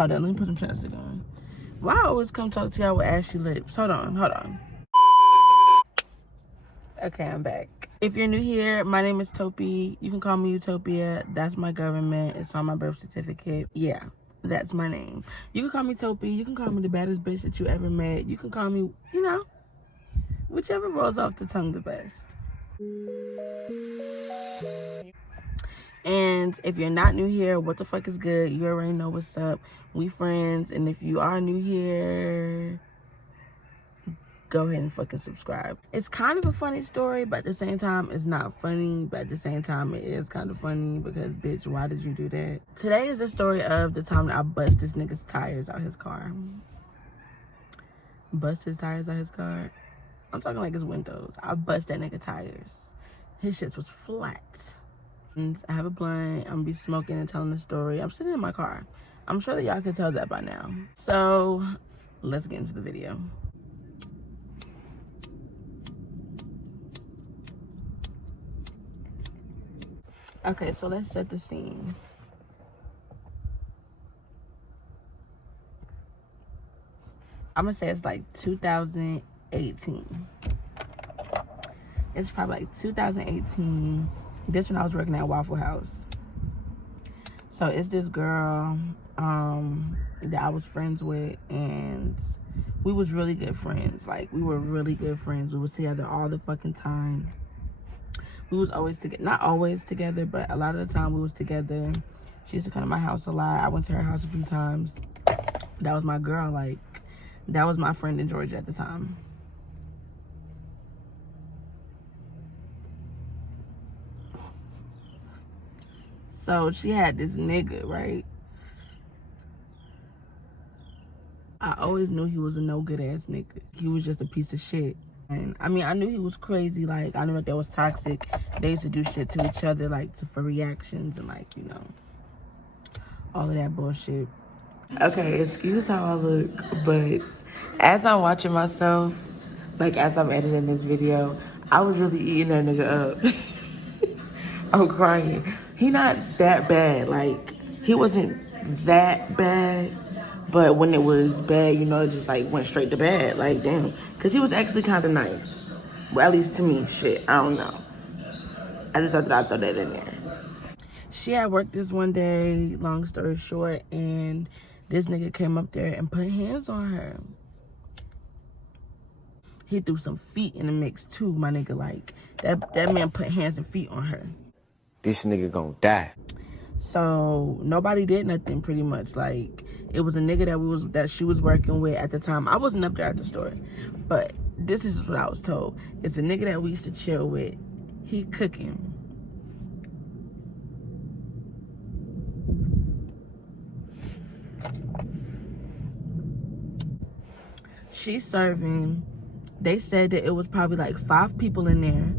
Hold on, let me put some chapstick on. Why I always come talk to y'all with ashy lips? Hold on. Okay, I'm back. If you're new here, my name is Topie. You can call me Utopia. That's my government. It's on my birth certificate. Yeah, that's my name. You can call me Topie. You can call me the baddest bitch that you ever met. You can call me, you know, whichever rolls off the tongue the best. And if you're not new here, what the fuck is good? You already know what's up. We friends. And if you are new here, go ahead and fucking subscribe. It's kind of a funny story, but at the same time, it's not funny. But at the same time, it is kind of funny because, bitch, why did you do that? Today is the story of the time that I bust this nigga's tires out his car. Bust his tires out his car? I'm talking like his windows. I bust that nigga tires. His shit was flat. And I have a blunt. I'm gonna be smoking and telling the story. I'm sitting in my car. I'm sure that y'all can tell that by now. So, let's get into the video. Okay, so let's set the scene. I'm gonna say it's like 2018. It's probably like 2018. This when I was working at Waffle House. So it's this girl that I was friends with, and we was really good friends. Like, we were really good friends. We was together all the fucking time. We was always together, not always together, but a lot of the time we was together. She used to come to my house a lot. I went to her house a few times. That was my girl. Like, that was my friend in Georgia at the time. So she had this nigga, right? I always knew he was a no good ass nigga. He was just a piece of shit. And I mean, I knew he was crazy. Like, I knew that they was toxic. They used to do shit to each other, like, for reactions and, like, you know, all of that bullshit. Okay, excuse how I look, but as I'm watching myself, like, as I'm editing this video, I was really eating that nigga up. I'm crying. He not that bad. Like, he wasn't that bad. But when it was bad, you know, it just, like, went straight to bad. Like, damn. Because he was actually kind of nice. Well, at least to me. Shit, I don't know. I just thought that I'd throw that in there. She had worked this one day, long story short, and this nigga came up there and put hands on her. He threw some feet in the mix, too, my nigga. Like, that man put hands and feet on her. This nigga gonna die. So nobody did nothing, pretty much. Like, it was a nigga that she was working with at the time. I wasn't up there at the store, but this is what I was told. It's a nigga that we used to chill with. He cooking. She's serving. They said that it was probably like 5 people in there.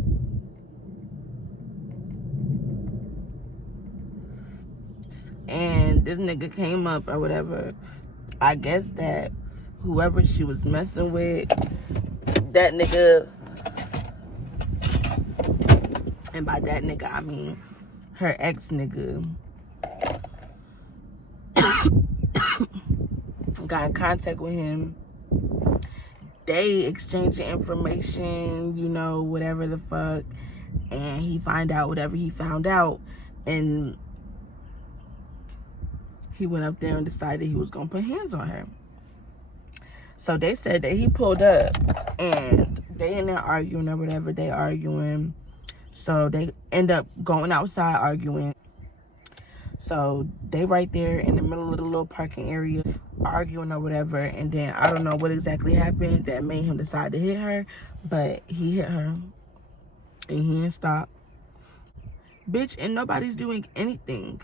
And this nigga came up or whatever. I guess that whoever she was messing with, that nigga, and by that nigga I mean her ex nigga, got in contact with him. They exchanging information, you know, whatever the fuck, and he find out whatever he found out, and he went up there and decided he was gonna put hands on her. So they said that he pulled up and they in there arguing or whatever. They arguing. So they end up going outside arguing. So they right there in the middle of the little parking area arguing or whatever. And then I don't know what exactly happened that made him decide to hit her. But he hit her and he didn't stop. Bitch, and nobody's doing anything.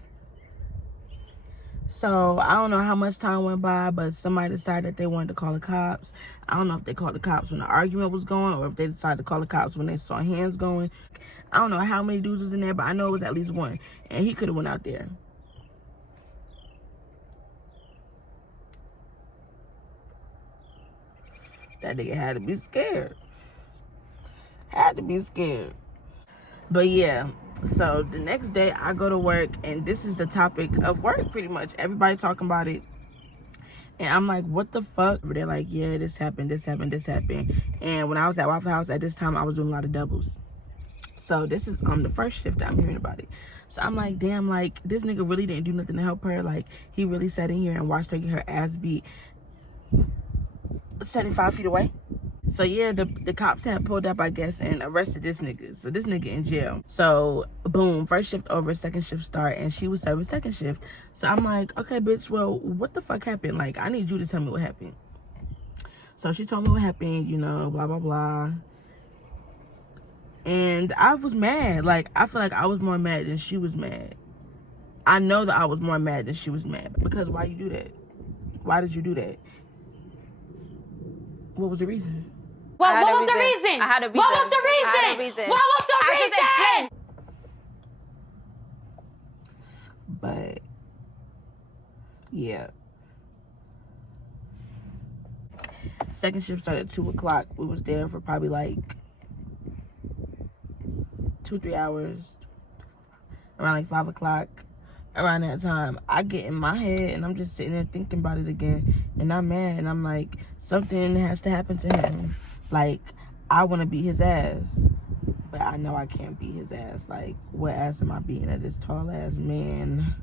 So I don't know how much time went by, but somebody decided that they wanted to call the cops. I don't know if they called the cops when the argument was going or if they decided to call the cops when they saw hands going. I don't know how many dudes was in there, but I know it was at least one. And he could have went out there. That nigga had to be scared. Had to be scared. But yeah, so the next day I go to work and this is the topic of work pretty much. Everybody talking about it. And I'm like, what the fuck? They're like, yeah, this happened, this happened, this happened. And when I was at Waffle House at this time, I was doing a lot of doubles. So this is the first shift that I'm hearing about it. So I'm like, damn, like, this nigga really didn't do nothing to help her. Like, he really sat in here and watched her get her ass beat 75 feet away. So yeah, the cops had pulled up, I guess, and arrested this nigga. So this nigga in jail. So boom, first shift over, second shift start, and she was serving second shift. So I'm like, okay, bitch, well, what the fuck happened? Like, I need you to tell me what happened. So she told me what happened, you know, blah, blah, blah. And I was mad. Like, I feel like I was more mad than she was mad. I know that I was more mad than she was mad. Because why you do that? Why did you do that? What was the reason? Well, what was the reason? I had a reason. What was the I had a reason? reason. What was the reason? But yeah. Second shift started at 2 o'clock. We was there for probably like 2-3 hours. Around like 5 o'clock. Around that time, I get in my head and I'm just sitting there thinking about it again. And I'm mad and I'm like, something has to happen to him. Like, I want to beat his ass. But I know I can't beat his ass. Like, what ass am I beating at this tall ass man?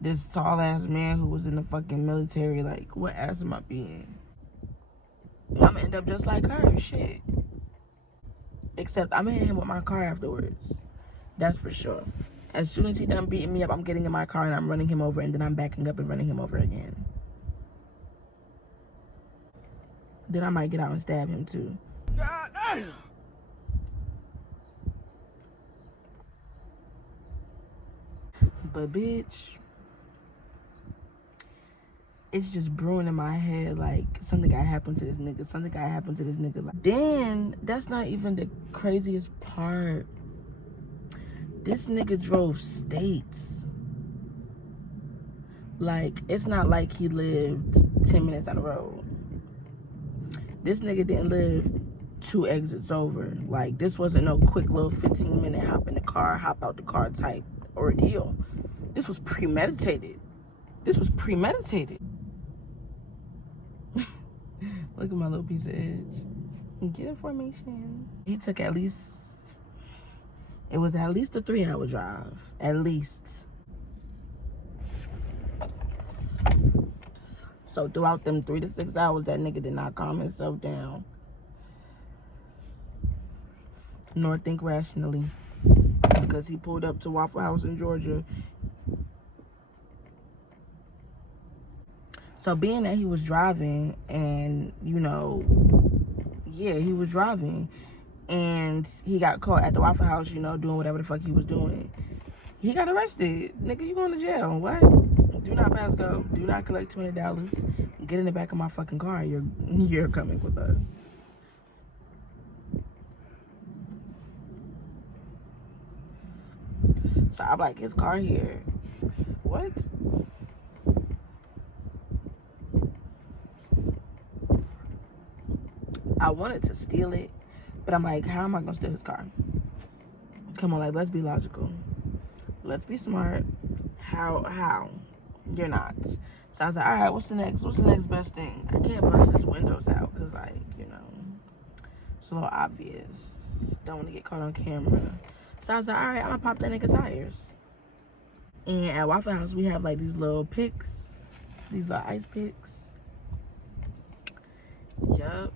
This tall ass man who was in the fucking military. Like, what ass am I beating? I'm gonna end up just like her. Shit. Except I'm gonna hit him with my car afterwards. That's for sure. As soon as he done beating me up, I'm getting in my car and I'm running him over, and then I'm backing up and running him over again. Then I might get out and stab him too. God damn. But bitch, it's just brewing in my head like something gotta happen to this nigga. Something gotta happen to this nigga. Like, then that's not even the craziest part. This nigga drove states. Like, it's not like he lived 10 minutes on the road. This nigga didn't live 2 exits over. Like, this wasn't no quick little 15-minute hop in the car, hop out the car type ordeal. This was premeditated. This was premeditated. Look at my little piece of edge. Get information. He took at least, it was at least a 3-hour drive. At least. So throughout them 3 to 6 hours, that nigga did not calm himself down. Nor think rationally. Because he pulled up to Waffle House in Georgia. So being that he was driving and, you know, yeah, he was driving and he got caught at the Waffle House, you know, doing whatever the fuck he was doing. He got arrested. Nigga, you going to jail. What? Do not pass go. Do not collect $20. Get in the back of my fucking car. You're coming with us. So I'm like, his car here. What? I wanted to steal it, but I'm like, how am I gonna steal his car? Come on, like, let's be logical. Let's be smart. How? You're not. So I was like, all right, what's the next best thing? I can't bust his windows out because, like, you know, it's a little obvious. Don't want to get caught on camera. So I was like, all right, I'm gonna pop that nigga tires. And at Waffle House, we have like these little picks, these little ice picks. Yup.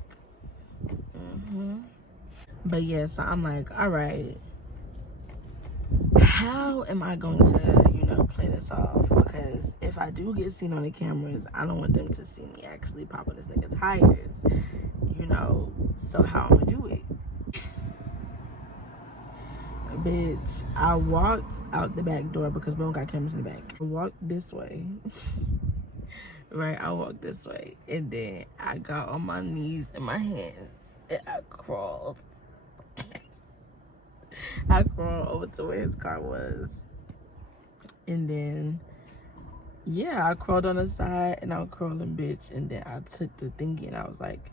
But yeah, so I'm like, all right, how am I going to, you know, play this off? Because if I do get seen on the cameras, I don't want them to see me actually popping this nigga tires, you know. So how I'm gonna do it? Bitch, I walked out the back door because we don't got cameras in the back. I walked this way. Right, I walked this way. And then I got on my knees and my hands. And I crawled. I crawled over to where his car was. And then, yeah, I crawled on the side and I was crawling, bitch. And then I took the thingy and I was like,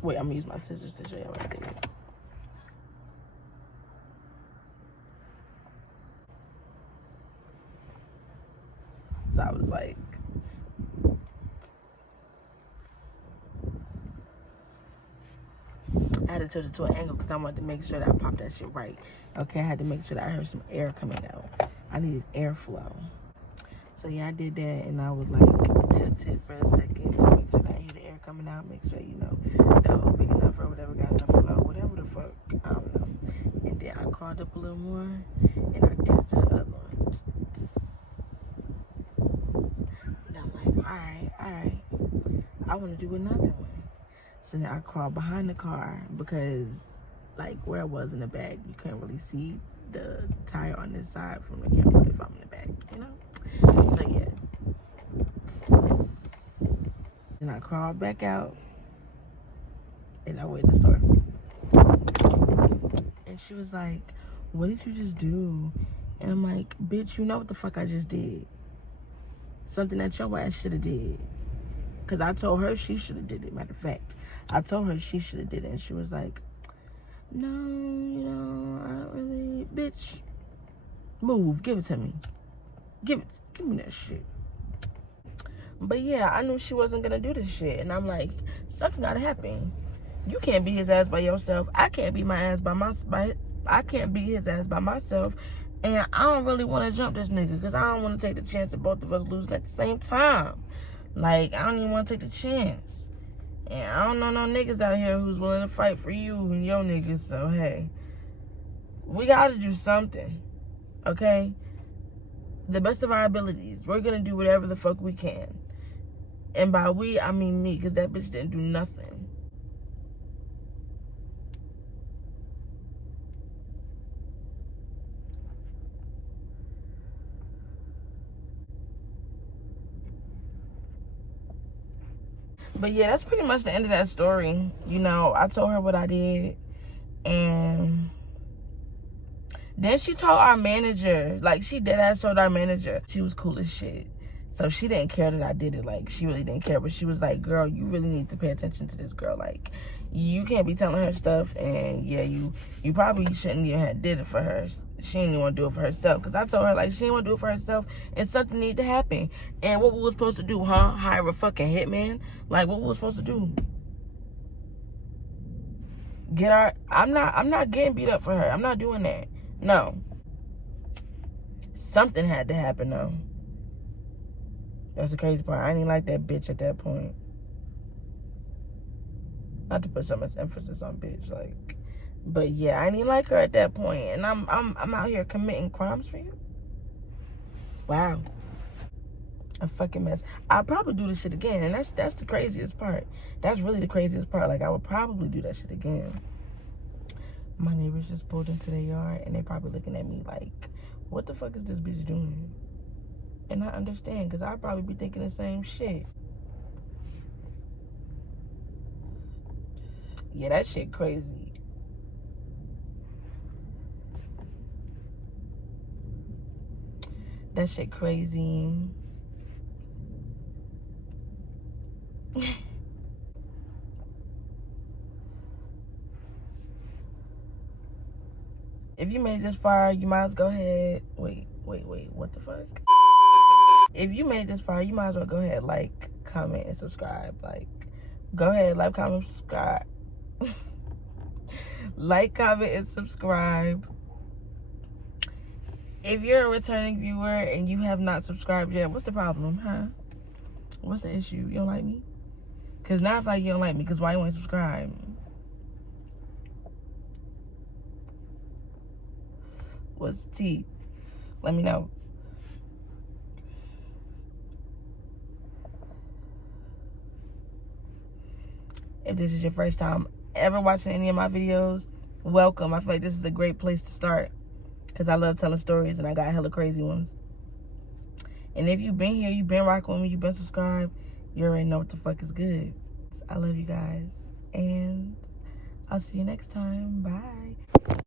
wait, I'm gonna use my scissors to show you what I did. So I was like, I had to tilt it to an angle because I wanted to make sure that I popped that shit right. Okay, I had to make sure that I heard some air coming out. I needed airflow. So yeah, I did that, and I would like tilt it for a second to make sure that I hear the air coming out, make sure, you know, the hole big enough or whatever, got enough flow, whatever the fuck, I don't know. And then I crawled up a little more, and I did it to the other one. And I'm like, all right, I want to do another one. So then I crawled behind the car because, like, where I was in the back, you couldn't really see the tire on this side from the camera if I'm in the back, you know? So, yeah. Then I crawled back out, and I went in the store. And she was like, what did you just do? And I'm like, bitch, you know what the fuck I just did. Something that your ass should have did. Because I told her she should have did it, matter of fact. I told her she should have did it, and she was like, no, you know, I don't really, bitch, move, give it to me. Give me that shit. But yeah, I knew she wasn't gonna do this shit, and I'm like, something gotta happen. You can't be his ass by yourself. I can't be my ass I can't be his ass by myself, and I don't really want to jump this nigga, because I don't want to take the chance of both of us losing at the same time. Like, I don't even want to take the chance. And I don't know no niggas out here who's willing to fight for you and your niggas. So, hey, we got to do something, okay? The best of our abilities. We're going to do whatever the fuck we can. And by we, I mean me, because that bitch didn't do nothing. But yeah, that's pretty much the end of that story. You know, I told her what I did, and then she told our manager, like, she deadass told our manager she was cool as shit. So she didn't care that I did it. Like, she really didn't care. But she was like, girl, you really need to pay attention to this girl. Like, you can't be telling her stuff. And yeah, you probably shouldn't even have did it for her. She didn't even want to do it for herself. Because I told her, like, she didn't want to do it for herself. And something needed to happen. And what we were supposed to do, huh? Hire a fucking hitman? Like, what we were supposed to do? I'm not getting beat up for her. I'm not doing that. No. Something had to happen, though. That's the crazy part. I didn't like that bitch at that point. Not to put so much emphasis on bitch, like, but yeah, I didn't like her at that point, and I'm out here committing crimes for you. Wow, a fucking mess. I'd probably do this shit again, and that's the craziest part. That's really the craziest part. Like, I would probably do that shit again. My neighbors just pulled into their yard, and they probably looking at me like, what the fuck is this bitch doing? And I understand, because I'd probably be thinking the same shit. Yeah, that shit crazy. That shit crazy. If you made it this far, you might as well go ahead. Wait, what the fuck? If you made it this far, you might as well go ahead, like, comment, and subscribe. Like, go ahead, like, comment, subscribe. Like, comment, and subscribe. If you're a returning viewer and you have not subscribed yet, what's the problem, huh? What's the issue? You don't like me? Because now I feel like you don't like me, because why you want to subscribe? What's the tea? Let me know. If this is your first time ever watching any of my videos, welcome. I feel like this is a great place to start, because I love telling stories, and I got hella crazy ones. And if you've been here, you've been rocking with me, you've been subscribed, you already know what the fuck is good. I love you guys, and I'll see you next time. Bye.